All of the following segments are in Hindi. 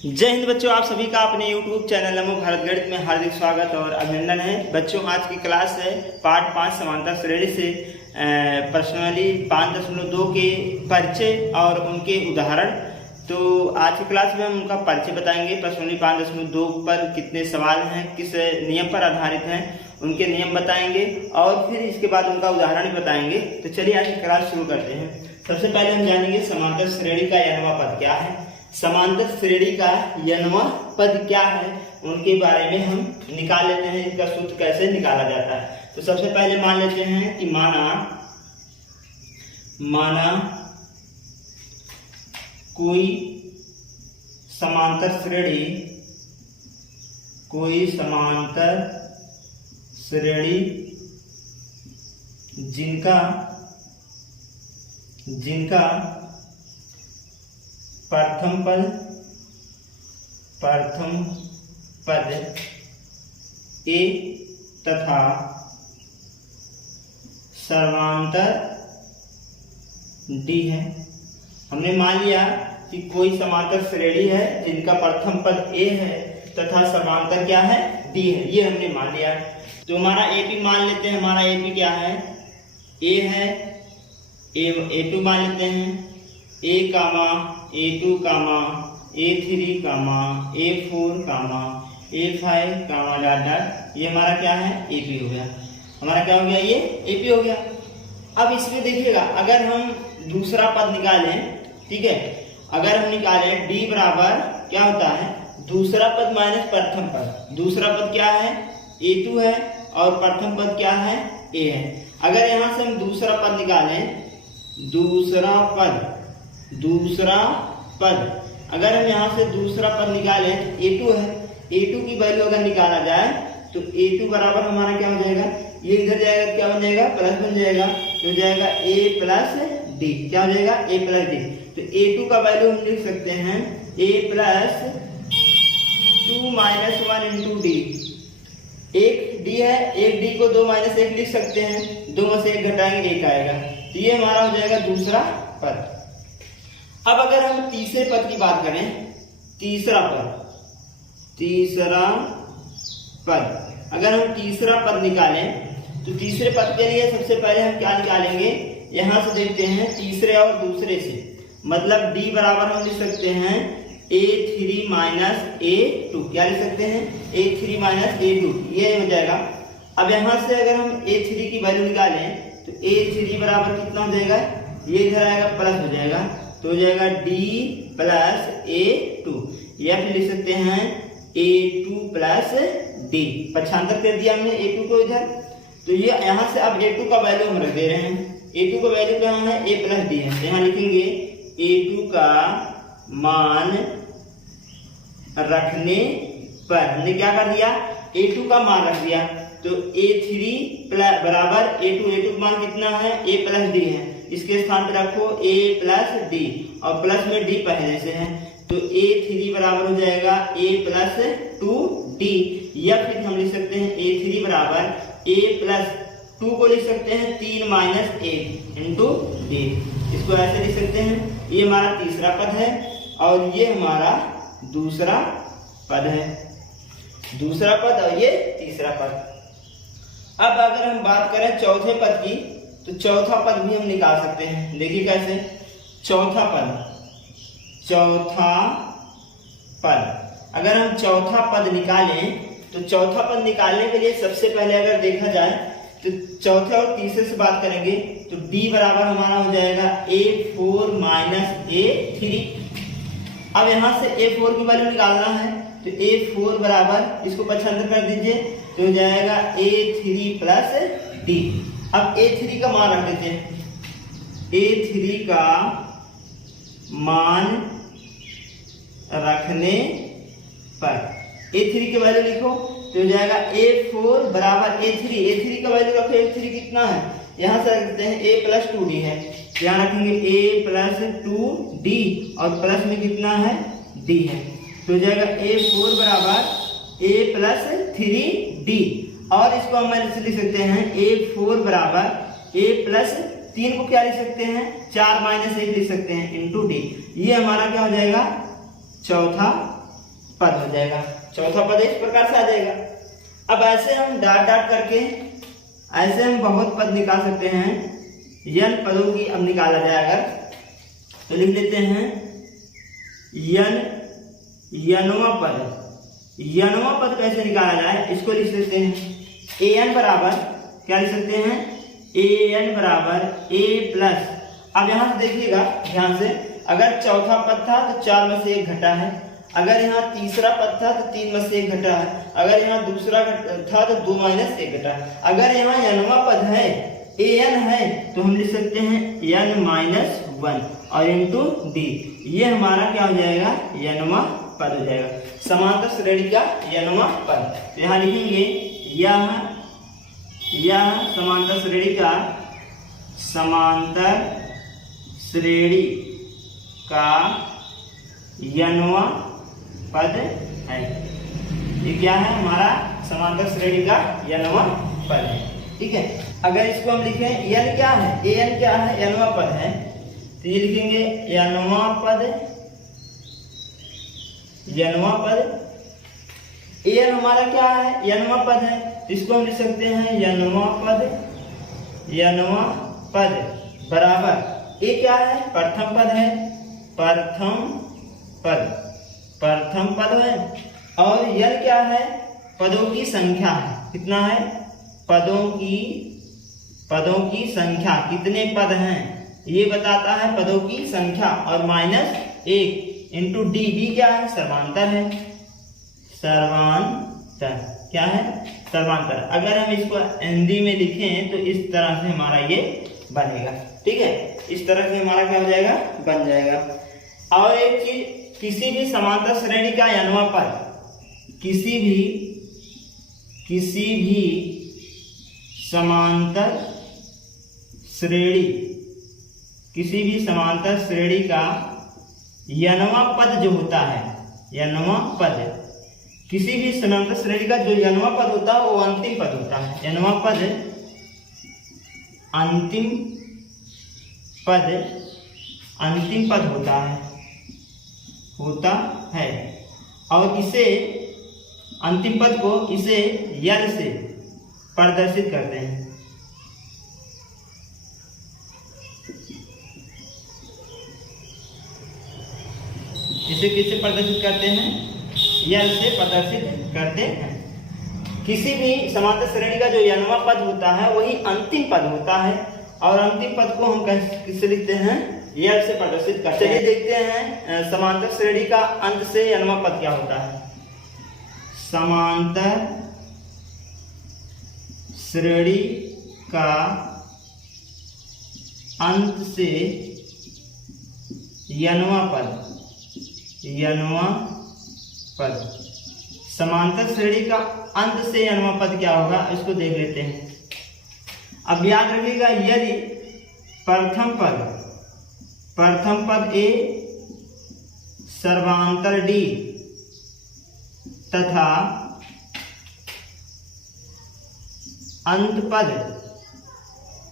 जय हिंद बच्चों, आप सभी का अपने YouTube चैनल नमो भारत गणित में हार्दिक स्वागत और अभिनंदन है। बच्चों, आज की क्लास है पार्ट 5 समांतर श्रेणी से पर्सनली 5.2 के परिचय और उनके उदाहरण। तो आज की क्लास में हम उनका परिचय बताएंगे। पर्सनली 5.2 पर कितने सवाल हैं, किस नियम पर आधारित हैं, उनके नियम बताएंगे और फिर इसके बाद उनका उदाहरण भी बताएंगे। तो चलिए आज की क्लास शुरू करते हैं। सबसे पहले हम जानेंगे समांतर श्रेणी का n वां पद क्या है। समांतर श्रेणी का n वां पद क्या है उनके बारे में हम निकाल लेते हैं। इसका सूत्र कैसे निकाला जाता है। तो सबसे पहले मान लेते हैं कि माना कोई समांतर श्रेणी जिनका प्रथम पद ए तथा सर्वांतर डी है। हमने मान लिया कि कोई समांतर श्रेणी है जिनका प्रथम पद ए है तथा सर्वांतर क्या है, डी है। ये हमने मान लिया। तो हमारा एपी मान लेते हैं। हमारा एपी क्या है, ए है, ए2 मान लेते हैं। ए कामा A2 कामा A3 कामा A4 कामा A5 कामा डॉट। ये हमारा क्या है, AP हो गया। हमारा क्या हो गया, ये AP हो गया। अब इसमें देखिएगा, अगर हम दूसरा पद निकालें, ठीक है, अगर हम निकालें D बराबर क्या होता है, दूसरा पद माइनस प्रथम पद। दूसरा पद क्या है, A2 है और प्रथम पद क्या है, A है। अगर यहाँ से हम दूसरा पद निकालें, दूसरा पद अगर हम यहाँ से दूसरा पद निकालें, A2 है, A2 की वैल्यू अगर निकाला जाए तो A2 बराबर हमारा क्या हो जाएगा, ये इधर जाएगा, क्या बन जाएगा, प्लस बन जाएगा। तो जाएगा A प्लस डी। क्या हो जाएगा, A प्लस डी। तो A2 का वैल्यू हम लिख सकते हैं A plus 2 minus 1 into D. एक डी है, एक डी को 2 माइनस 1 लिख सकते हैं। 2 में से 1 घटाएंगे, 1 आएगा। तो ये हमारा हो जाएगा दूसरा पद। अब अगर हम तीसरे पद की बात करें, तीसरा पद अगर हम तीसरा पद निकालें तो तीसरे पद के लिए सबसे पहले हम क्या निकालेंगे, यहां से देखते हैं तीसरे और दूसरे से, मतलब D बराबर हम लिख सकते हैं A3 माइनस A2। क्या लिख सकते हैं, A3 माइनस A2, ये हो जाएगा। अब यहां से अगर हम A3 की वैल्यू निकालें तो A3 बराबर कितना हो जाएगा, ये इधर आएगा, प्लस हो जाएगा। तो हो जाएगा D प्लस A2, या फिर लिख सकते हैं A2 प्लस D। पक्षांतर कर दिया हमने A2 को इधर। तो ये यहाँ से अब A2 का वैल्यू हम रख दे रहे हैं। A2 का वैल्यू कहाँ है, A प्लस D है। यहाँ लिखेंगे A2 का मान रखने पर, हमने क्या कर दिया, A2 का मान रख दिया। तो A3 बराबर A2 का मान कितना है, A प्लस D है। इसके स्थान पर रखो A प्लस D और प्लस में D पहले से है। तो A3 बराबर हो जाएगा A प्लस 2D, या फिर हम लिख सकते हैं A3 बराबर A प्लस 2 को लिख सकते हैं 3 माइनस 1 इंटू D। इसको ऐसे लिख सकते हैं। ये हमारा तीसरा पद है और ये हमारा दूसरा पद है। दूसरा पद और ये तीसरा पद। अब अगर हम बात करें चौथे पद की, तो चौथा पद भी हम निकाल सकते हैं। देखिए कैसे, चौथा पद अगर हम चौथा पद निकालें तो चौथा पद निकालने के लिए सबसे पहले अगर देखा जाए तो चौथे और तीसरे से बात करेंगे तो D बराबर हमारा हो जाएगा A4 माइनस A3। अब यहां से A4 की वैल्यू निकालना है तो A4 बराबर, इसको पक्षांतर कर दीजिए, तो हो जाएगा A3 प्लस D। अब A3 का मान रख देते हैं। A3 का मान रखने पर A3 की वैल्यू लिखो, तो हो जाएगा A4 बराबर A3 का वैल्यू रखो। A3 कितना है, यहां से रखते हैं A प्लस 2D है। यहाँ रखेंगे A प्लस 2D और प्लस में कितना है, D है। तो हो जाएगा A4 बराबर A प्लस 3D, और इसको हम लिख सकते हैं A4 बराबर A प्लस 3 को क्या लिख सकते हैं, 4 माइनस 1 लिख सकते हैं इंटू D। ये हमारा क्या हो जाएगा, चौथा पद हो जाएगा। चौथा पद इस प्रकार से आ जाएगा। अब ऐसे हम डॉट डॉट करके ऐसे हम बहुत पद निकाल सकते हैं। n पदों की अब निकाला जाए अगर तो लिख लेते हैं nवां पद। nवां पद कैसे निकाला जाए इसको लिख सकते हैं an बराबर क्या लिख सकते हैं an बराबर a प्लस। अब यहाँ से देखिएगा ध्यान से, अगर चौथा पद था तो 4 में से 1 घटा है, अगर यहाँ तीसरा पद था तो 3 में से 1 घटा है, अगर यहाँ दूसरा था तो 2 माइनस 1 घटा है। अगर यहाँ nवां पद है an है तो हम लिख सकते हैं n माइनस 1 और इंटू डी। ये हमारा क्या हो जाएगा nवां पद हो जाएगा, समांतर श्रेणी का nवां पद। तो यहाँ लिखेंगे यह समांतर श्रेणी का nवां पद है। ये क्या है हमारा समांतर श्रेणी का nवां पद है। ठीक है, अगर इसको हम लिखें n क्या है an क्या है nवां पद है, तो ये लिखेंगे nवां पद an हमारा क्या है nवां पद है, तो इसको हम लिख सकते हैं nवां पद बराबर ये क्या है प्रथम पद है, प्रथम पद है, और n क्या है पदों की संख्या है। कितना है पदों की संख्या, कितने पद हैं ये बताता है पदों की संख्या, और माइनस 1 इंटू डी। डी क्या है सर्वांतर है, क्या है सर्वांतर। अगर हम इसको हिंदी में लिखें तो इस तरह से हमारा ये बनेगा। ठीक है, इस तरह से हमारा क्या हो जाएगा बन जाएगा। और एक चीज, किसी भी समांतर श्रेणी का nवां पद किसी भी समांतर श्रेणी का nवां पद जो होता है, nवां पद किसी भी समांतर श्रेणी का जो nवां पद होता है वो अंतिम पद होता है। nवां पद अंतिम पद होता है और इसे अंतिम पद को इसे यल से प्रदर्शित करते हैं। इसे किससे प्रदर्शित करते हैं यल से प्रदर्शित करते हैं। किसी भी समांतर श्रेणी का जो nवां पद होता है वही अंतिम पद होता है, और अंतिम पद को हम किससे लिखते हैं यल से प्रदर्शित करते हैं। देखते हैं समांतर श्रेणी का अंत से nवां पद क्या होता है। समांतर श्रेणी का अंत से nवां पद समांतर श्रेणी का अंत से nवां पद क्या होगा इसको देख लेते हैं। अब याद रखिएगा, यदि प्रथम पद ए सर्वांतर डी तथा अंत पद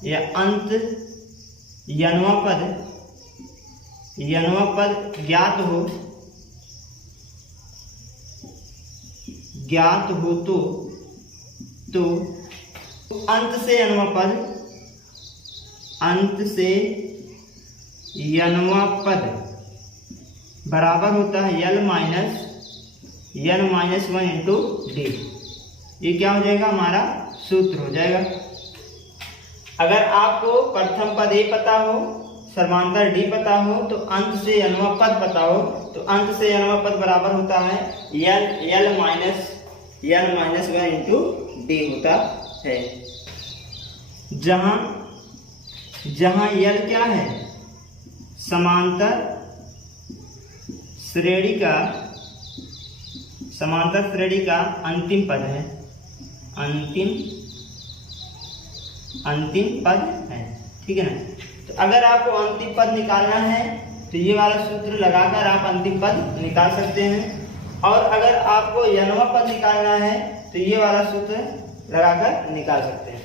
या अंत nवां पद ज्ञात हो तो अंत से nवां पद बराबर होता है n माइनस 1 इंटू डी। ये क्या हो जाएगा हमारा सूत्र हो जाएगा। अगर आपको प्रथम पद ए पता हो, समांतर डी पता हो, तो अंत से nवां पद पता हो, तो अंत से nवां पद बराबर होता है n माइनस 1 इंटू डी होता है। जहां यल क्या है समांतर श्रेणी का अंतिम पद है, अंतिम पद है। ठीक है ना। तो अगर आपको अंतिम पद निकालना है तो ये वाला सूत्र लगाकर आप अंतिम पद निकाल सकते हैं, और अगर आपको nवां पद निकालना है तो ये वाला सूत्र लगाकर निकाल सकते हैं।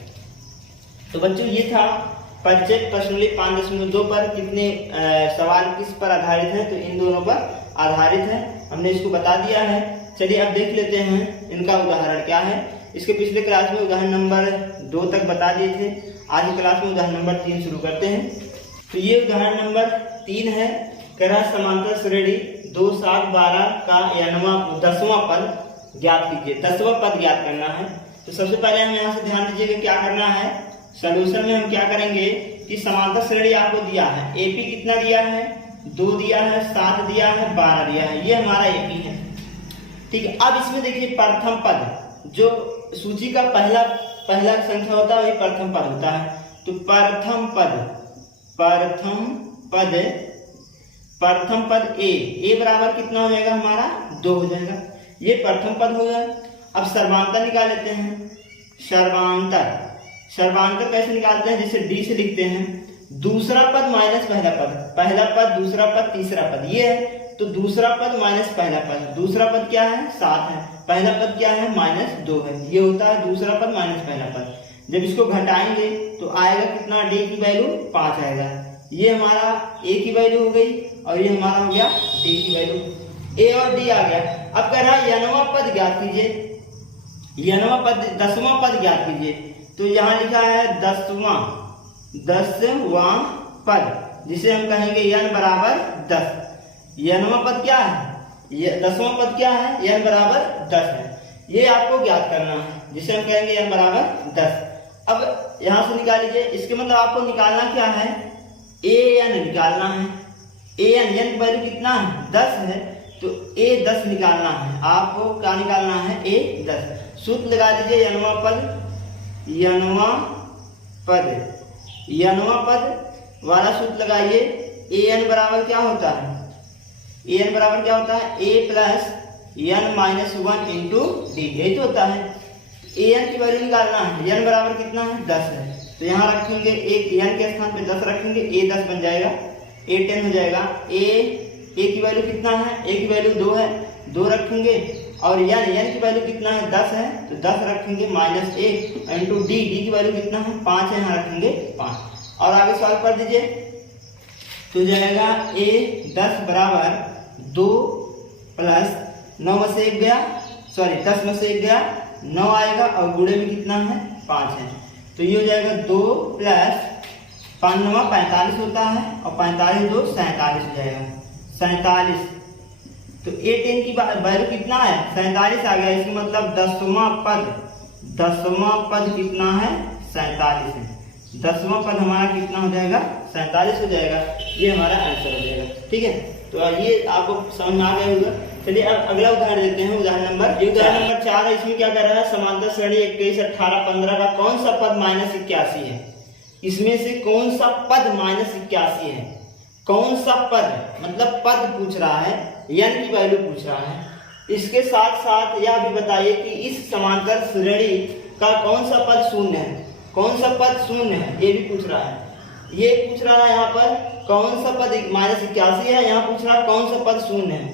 तो बच्चों ये था पद चेक प्रश्नली 5.2 पर कितने सवाल किस पर आधारित है, तो इन दोनों पर आधारित है, हमने इसको बता दिया है। चलिए अब देख लेते हैं इनका उदाहरण क्या है। इसके पिछले क्लास में उदाहरण नंबर 2 तक बता दिए थे, आज की क्लास में उदाहरण नंबर 3 शुरू करते हैं। तो ये उदाहरण नंबर 3 है, कह रहा समांतर श्रेणी 2, 7, 12 का 10वां पद ज्ञात कीजिए। 10वां पद ज्ञात करना है। तो सबसे पहले हम यहाँ से ध्यान दीजिएगा क्या करना है। सॉल्यूशन में हम क्या करेंगे कि समांतर श्रेणी आपको दिया है, एपी कितना दिया है, 2 दिया है, 7 दिया है, 12 दिया है, ये हमारा एपी है। ठीक है, अब इसमें देखिए प्रथम पद, जो सूची का पहला संख्या होता है वही प्रथम पद होता है। तो प्रथम पद ए बराबर कितना हो जाएगा हमारा 2 हो जाएगा, ये प्रथम पद हो गया। अब सर्वांतर निकाल लेते हैं। सर्वांतर कैसे निकालते हैं, जिसे डी से लिखते हैं, दूसरा पद माइनस पहला पद, दूसरा पद, तीसरा पद, ये है। तो दूसरा पद माइनस पहला पद, दूसरा पद क्या है 7 है, पहला पद क्या है -2 है, ये होता है दूसरा पद माइनस पहला पद। जब इसको घटाएंगे तो आएगा कितना, डी की वैल्यू 5 आएगा। ये हमारा ए की वैल्यू हो गई और ये हमारा हो गया डी की वैल्यू, ए और डी आ गया। अब कह रहा है नवां पद ज्ञात कीजिए, 10वां पद ज्ञात कीजिए। तो यहाँ लिखा है 10वां पद, जिसे हम कहेंगे n बराबर 10। नवां पद क्या है, 10वां पद क्या है, n बराबर 10 है। ये आपको ज्ञात करना है, जिसे हम कहेंगे n बराबर 10। अब यहाँ से निकाल लीजिए, इसके मतलब आपको निकालना क्या है, an निकालना है। n की वैल्यू कितना है 10 है, तो a 10 निकालना है आपको। क्या निकालना है, a 10। सूत्र लगा लीजिए, नवां पद वाला सूत्र लगाइए। an बराबर क्या होता है, an बराबर क्या होता है, a plus n minus 1 into D, यही तो होता है। an की वैल्यू निकालना है, n बराबर कितना है 10 है, तो यहाँ रखेंगे एक n के स्थान पे 10 रखेंगे, a 10 बन जाएगा, a 10 हो जाएगा। a की वैल्यू कितना है, a की वैल्यू 2 है, 2 रखेंगे, और n की वैल्यू कितना है 10 है, तो 10 रखेंगे -1 इंटू डी की वैल्यू कितना है 5 है, यहाँ रखेंगे 5। और आगे सॉल्व कर दीजिए तो जाएगा a 10 बराबर 2 प्लस 9 में से 1 गया, सॉरी 10 में से 1 गया, 9 आएगा और गुणे में कितना है 5 है, तो ये हो जाएगा 2 प्लस 5 9 45 होता है, और 45 2 47 हो जाएगा, 47। तो a10 की वैल्यू कितना है 47 आ गया, इसका मतलब 10वां पद कितना है 47 है। 10वां पद हमारा कितना हो जाएगा 47 हो जाएगा, ये हमारा आंसर हो जाएगा। ठीक है, तो ये आपको समझ में आ गया होगा। चलिए अब अगला उदाहरण देते हैं, उदाहरण नंबर 4 है। इसमें क्या कर रहा है, समांतर श्रेणी 21, 18, 15 का कौन सा पद -81 है, इसमें से कौन सा पद -81 है, कौन सा पद, मतलब पद पूछ रहा है, n की वैल्यू पूछ रहा है। इसके साथ साथ यह भी बताइए कि इस समांतर श्रेणी का कौन सा पद शून्य है, कौन सा पद शून्य है, ये भी पूछ रहा है। ये पूछ रहा है यहाँ पर कौन सा पद -81 है, यहाँ पूछ रहा है कौन सा पद शून्य है,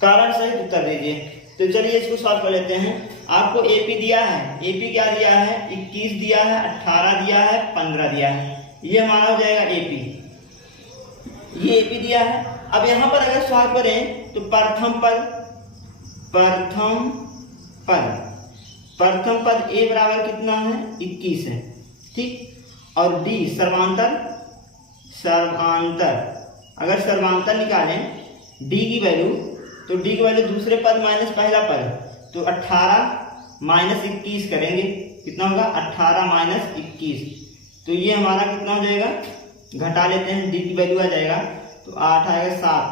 कारण सहित उत्तर दीजिए। तो चलिए इसको सॉल्व कर लेते हैं। आपको एपी दिया है, एपी क्या दिया है 21 दिया है, 18 दिया है, 15 दिया है, ये हमारा हो जाएगा एपी, ये एपी दिया है। अब यहाँ पर अगर सॉल्व करें तो प्रथम पद ए बराबर कितना है 21 है, ठीक। और डी सर्वांतर, अगर सर्वांतर निकालें डी की वैल्यू, तो डी की वैल्यू दूसरे पद माइनस पहला पद, तो 18 माइनस 21 करेंगे, कितना होगा 18 माइनस 21, तो ये हमारा कितना हो जाएगा, घटा लेते हैं, डी की वैल्यू आ जाएगा, तो 8 आएगा 7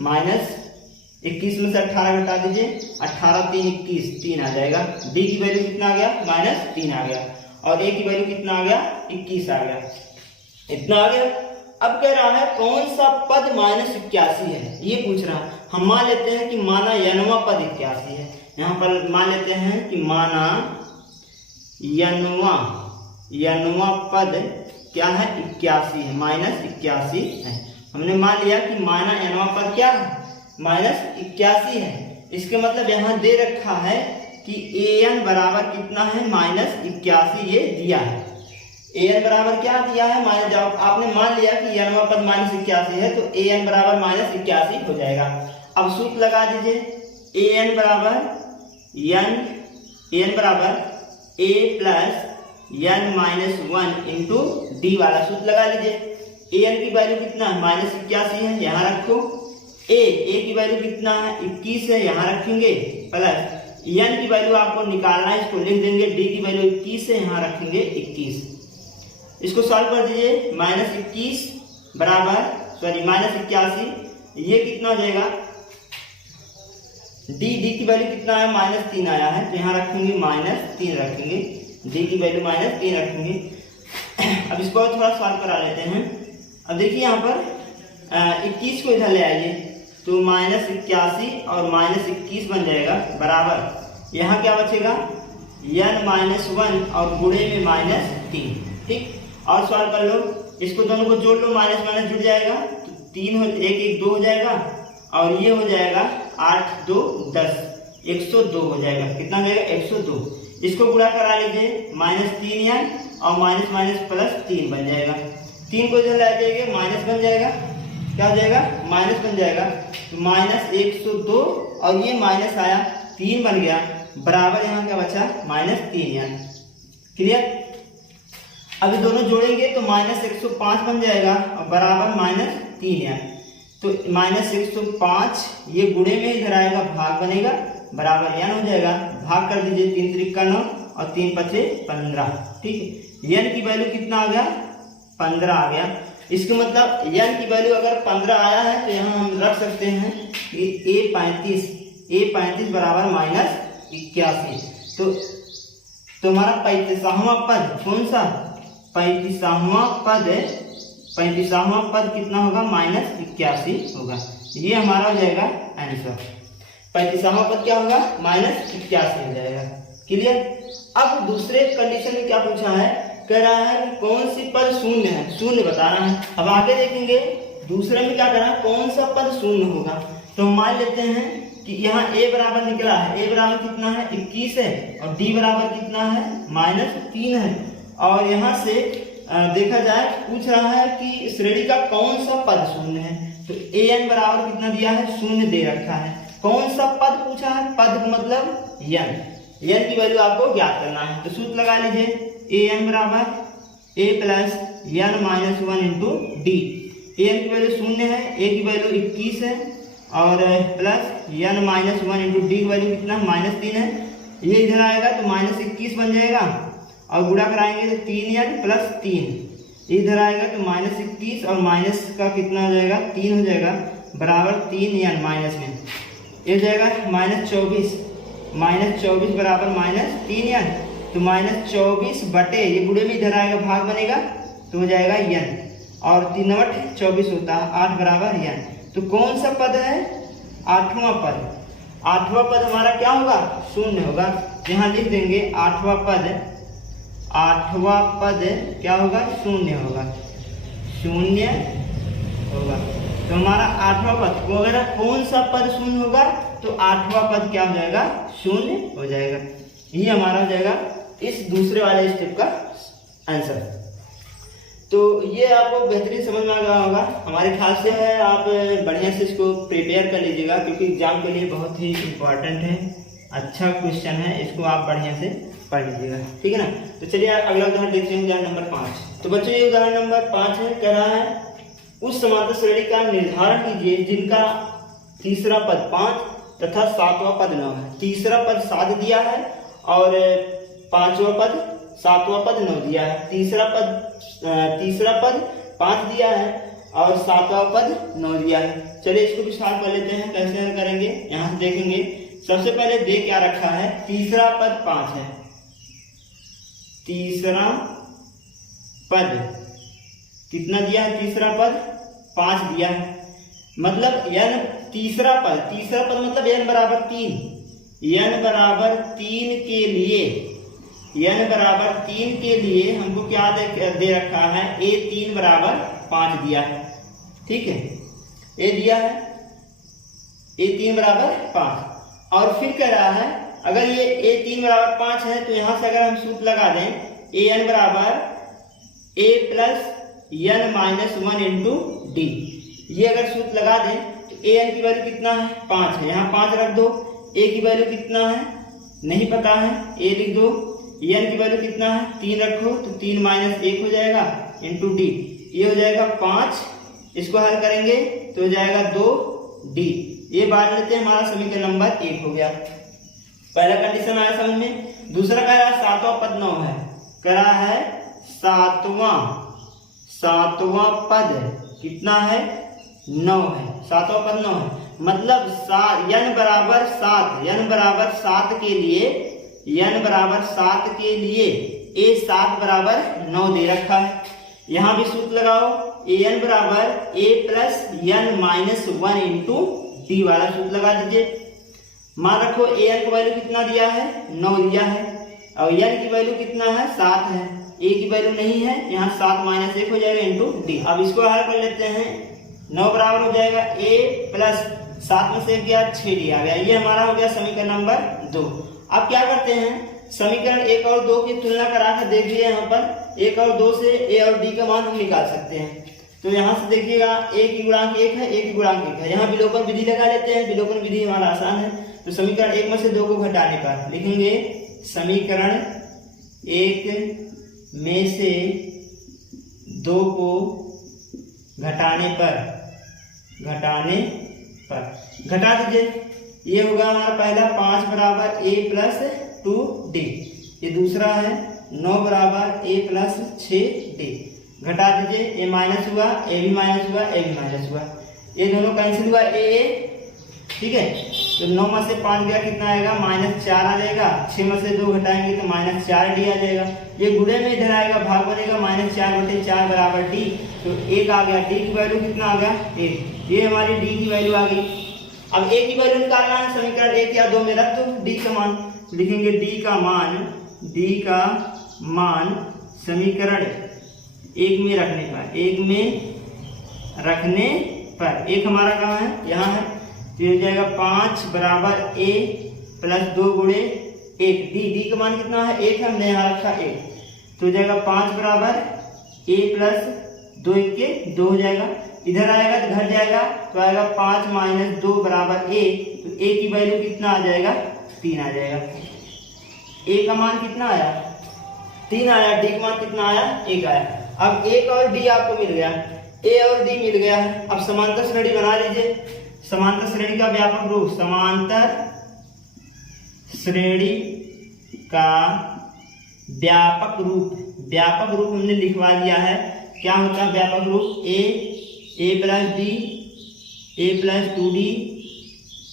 माइनस 21 में से 18 घटा दीजिए, 18 3 21, 3 आ जाएगा। डी की वैल्यू कितना आ गया -3 आ गया, और ए की वैल्यू कितना आ गया 21 आ गया, इतना आ गया। अब कह रहा है कौन सा पद -81 है, ये पूछ रहा है। हम मान लेते हैं कि माना यनवा पद 81 है, यहाँ पर मान लेते हैं कि माना यनवा पद क्या है 81 है, -81 है। हमने मान लिया कि माना यनवा पद क्या है -81 है। इसके मतलब यहाँ दे रखा है कि an बराबर कितना है -81, ये दिया है। ए एन बराबर क्या दिया है माइनस, जब आपने मान लिया कि n पद -81 है तो ए एन बराबर -81 हो जाएगा। अब सूत्र लगा दीजिए, ए एन बराबर ए प्लस n-1 इंटू डी वाला सूत्र लगा लीजिए। ए एन की वैल्यू कितना है -81 है, यहाँ रखो। ए की वैल्यू कितना है 21 है, यहाँ रखेंगे, प्लस एन की वैल्यू आपको निकालना है, इसको लिख देंगे। डी की वैल्यू 21 है, यहाँ रखेंगे 21। इसको सॉल्व कर दीजिए, -21 बराबर -81, ये कितना हो जाएगा, डी की वैल्यू कितना है -3 आया है, तो यहाँ रखेंगे -3 रखेंगे, डी की वैल्यू -3 रखेंगे। अब इसको और थोड़ा सॉल्व करा लेते हैं। अब देखिए यहाँ पर 21 को इधर ले आइए तो -81 और -21 बन जाएगा, बराबर यहाँ क्या बचेगा n-1 और गुणे में -3, ठीक। और सॉल्व कर लो, इसको दोनों को जोड़ लो, माइनस जुड़ जाएगा तो 3 हो, 1 2 हो जाएगा, और ये हो जाएगा 8 2 10, 102 हो जाएगा। कितना हो जाएगा 102। इसको गुणा करा लीजिए, -3n और +3 बन जाएगा। 3 को इधर ला जाएंगे, माइनस बन जाएगा, क्या हो जाएगा माइनस बन जाएगा, -102 और ये माइनस आया 3 बन गया, बराबर यहाँ क्या बचा -3n। क्लियर। अभी दोनों जोड़ेंगे तो -105 बन जाएगा और बराबर -3n। तो -105 ये गुणे में इधर आएगा, भाग बनेगा, बराबर n हो जाएगा। भाग कर दीजिए, 3 त्रिक 9 और 3 पचे 15, ठीक है। n की वैल्यू कितना आ गया 15 आ गया। इसका मतलब n की वैल्यू अगर 15 आया है तो यहाँ हम रख सकते हैं कि a35 बराबर -81। तो हमारा 35वां पद कौन सा, 35वां पद कितना होगा -81 होगा। ये हमारा हो जाएगा आंसर। 35वां पद क्या होगा -81 हो जाएगा। क्लियर। अब दूसरे कंडीशन में क्या पूछा है, कह रहा है कि कौन सी पद शून्य है, शून्य बताना है। अब आगे देखेंगे दूसरे में क्या करना है, कौन सा पद शून्य होगा। तो मान लेते हैं कि यहाँ a बराबर निकला है, a बराबर कितना है 21 है, और d बराबर कितना है -3 है। और यहाँ से देखा जाए पूछ रहा है कि श्रेणी का कौन सा पद शून्य है, तो an बराबर कितना दिया है, शून्य दे रखा है। कौन सा पद पूछा है, पद मतलब n की वैल्यू आपको ज्ञात करना है। तो सूत्र लगा लीजिए, an बराबर a plus n-1 into D. an की वैल्यू शून्य है, a की वैल्यू 21 है, और प्लस n-1 इंटू डी की वैल्यू कितना -3 है। ये इधर आएगा तो -21 बन जाएगा, और गुणा कराएंगे तो 3n प्लस 3, इधर आएगा तो -21 और माइनस का कितना हो जाएगा 3 हो जाएगा, बराबर 3n माइनस में ये जाएगा -24 बराबर -3n। तो -24 बटे ये बुढ़े में इधर आएगा, भाग बनेगा तो हो जाएगा n, और 3 9 24 होता है, 8 बराबर n। तो कौन सा पद है, 8वां पद। 8वां पद हमारा क्या होगा, शून्य होगा। यहाँ लिख देंगे 8वां पद क्या होगा, शून्य होगा, शून्य होगा। तो हमारा 8वां पद को अगर कौन सा पद शून्य होगा, तो 8वां पद क्या हो जाएगा, शून्य हो जाएगा। ये हमारा हो जाएगा इस दूसरे वाले स्टेप का आंसर। तो ये आपको बेहतरीन समझ में आ गया होगा हमारे ख्याल से है। आप बढ़िया से इसको प्रिपेयर कर लीजिएगा, क्योंकि एग्जाम के लिए बहुत ही इम्पोर्टेंट है, अच्छा क्वेश्चन है, इसको आप बढ़िया से पढ़ लीजिएगा, ठीक है ना। तो चलिए अगला उदाहरण देखते हैं, उदाहरण नंबर 5। तो बच्चों ये उदाहरण नंबर 5 है, कह रहा है उस समांतर श्रेणी का निर्धारण कीजिए जिनका तीसरा पद 5 तथा 7वां पद 9 है। तीसरा पद 7 दिया है और 5वां पद 7वां पद 9 दिया है। तीसरा पद 5 दिया है और 7वां पद 9 दिया है। चलिए इसको भी सॉल्व कर लेते हैं। कैसे करेंगे, यहाँ से देखेंगे। सबसे पहले दे क्या रखा है, तीसरा पद 5 है, तीसरा पद कितना दिया है, तीसरा पद 5 दिया है। मतलब n तीसरा पद मतलब n बराबर 3, n बराबर 3 के लिए हमको क्या दे रखा है, a3 बराबर 5 दिया है, ठीक है, a दिया है a3 बराबर 5। और फिर कह रहा है अगर ये a3 बराबर 5 है तो यहां से अगर हम सूत्र लगा दें an बराबर a plus n minus 1 into D. ये अगर सूत्र लगा दें तो a n की वैल्यू कितना है 5 है, यहाँ 5 रख दो। a की वैल्यू कितना है नहीं पता है, a लिख दो। n की वैल्यू कितना है 3 रखो तो 3 माइनस 1 हो जाएगा इंटू डी। ये हो जाएगा 5, इसको हल करेंगे तो हो जाएगा 2d। ये बांट लेते हैं, हमारा समीकरण नंबर 1 हो गया। पहला कंडीशन आया समझ में। दूसरा कह रहा है सातवां पद 9 है, कह रहा है सातवां पद कितना है 9 है, सातवां पद 9 है। मतलब n बराबर 7, n बराबर 7 के लिए n बराबर 7 के लिए a 7 बराबर 9 दे रखा है। यहाँ भी सूत्र लगाओ, an बराबर a plus n minus 1 into D वाला सूत्र लगा दीजिए। मान रखो an की वैल्यू कितना दिया है 9 दिया है, और n की वैल्यू कितना है 7 है, a की वैल्यू नहीं है, यहाँ 7 माइनस 1 हो जाएगा इंटू डी। अब इसको हल कर लेते हैं, 9 बराबर हो जाएगा a प्लस 7 में से 1 गया 6d आ गया। ये हमारा हो गया समीकरण नंबर 2। अब क्या करते हैं, समीकरण 1 और 2 की तुलना कराकर देखिए। यहाँ पर 1 और 2 से a और d का मान हम निकाल सकते हैं। तो यहाँ से देखिएगा a की गुणांक 1 है, a की गुणांक 1 है। यहाँ विलोपन विधि लगा लेते हैं, विलोपन विधि हमारा आसान है। तो समीकरण 1 में से 2 को घटाने पर लिखेंगे समीकरण 1 में से 2 को घटाने पर घटा दीजिए। ये होगा हमारा पहला 5 बराबर a प्लस 2d। ये दूसरा है 9 बराबर a प्लस 6d। घटा दीजिए, a माइनस हुआ, a भी माइनस हुआ, a भी माइनस हुआ, ये दोनों कैंसिल हुआ, a ठीक है। तो 9 में से 5 गया कितना आएगा -4 आ जाएगा। 6 में से 2 घटाएंगे तो -4d आ जाएगा। ये गुणे में इधर आएगा, भाग बनेगा -4/4 बराबर d। तो 1 आ गया, d की वैल्यू कितना आ गया 1। ये हमारी d की वैल्यू आ गई। अब a की वैल्यू निकालना है, समीकरण 1 या 2 में रख दो d का मान। लिखेंगे d का मान समीकरण 1 में रखने पर 1 हमारा कहाँ है यहाँ है। तो हो जाएगा 5 बराबर a प्लस 2 गुणे 1, d का मान कितना है 1 है, हमने यहाँ रखा 1। तो हो जाएगा 5 बराबर a प्लस 2 1 के 2 हो जाएगा। इधर आएगा तो घट जाएगा, तो आएगा 5 माइनस 2 बराबर a। तो a की वैल्यू कितना आ जाएगा 3 आ जाएगा। a का मान कितना आया 3 आया, d का मान कितना आया 1 आया। अब a और d आपको मिल गया, a और d मिल गया है। अब समांतर श्रेणी बना लीजिए। समांतर श्रेणी का व्यापक रूप, समांतर श्रेणी का व्यापक रूप हमने लिखवा दिया है। क्या होता है व्यापक रूप, a plus d, a plus 2d,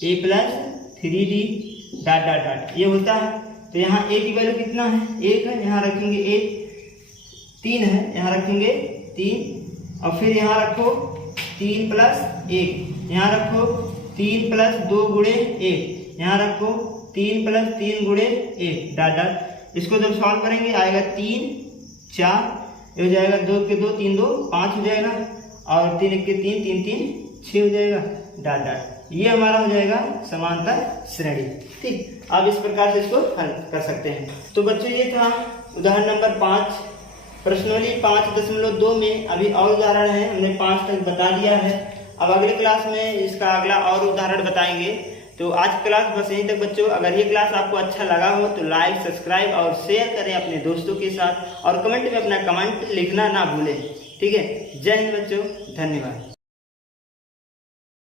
a plus 3d dot dot dot, ये होता है। तो यहाँ a की वैल्यू कितना है 1 है, यहाँ रखेंगे 1, 3 है, यहाँ रखेंगे 3, और फिर यहाँ रखो 3 प्लस 1, यहाँ रखो 3 प्लस 2 गुणे 1, यहाँ रखो 3 प्लस 3 गुणे 1 डॉट डॉट। इसको जब सॉल्व करेंगे आएगा 3 4, ये हो जाएगा 2 के 2 3 2 5 हो जाएगा, और 3 1 के 3 3 3 6 हो जाएगा डॉट डॉट। ये हमारा हो जाएगा समांतर श्रेणी। ठीक, आप इस प्रकार से इसको हल कर सकते हैं। तो बच्चों ये था उदाहरण नंबर 5। प्रश्नोली 5.2 में अभी और उदाहरण है, हमने 5 तक बता दिया है। अब अगले क्लास में इसका अगला और उदाहरण बताएंगे। तो आज की क्लास बस यहीं तक बच्चों। अगर ये क्लास आपको अच्छा लगा हो तो लाइक सब्सक्राइब और शेयर करें अपने दोस्तों के साथ, और कमेंट में अपना कमेंट लिखना ना भूलें। ठीक है, जय हिंद बच्चों, धन्यवाद।